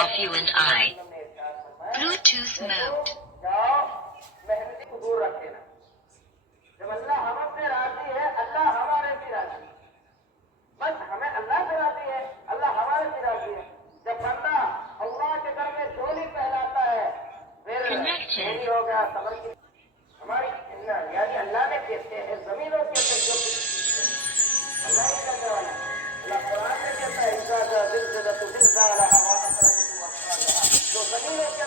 of you and I. Bluetooth mode. जाओ मेहनती को दूर रख देना। जब अल्लाह हमसे राजी है, अल्लाह हमारे भी राजी है। बस हमें अल्लाह से राजी है, अल्लाह हमारे भी राजी है। जब बंदा अल्लाह के घर में झोली पहनाता है, फिर यही हो गया सबर की हमारी यानी अल्लाह ने कहते हैं जमीनों के अंदर जो कुछ अल्लाह ही करने वाला। अल्लाह कुरान में कहता है जो जमीनों के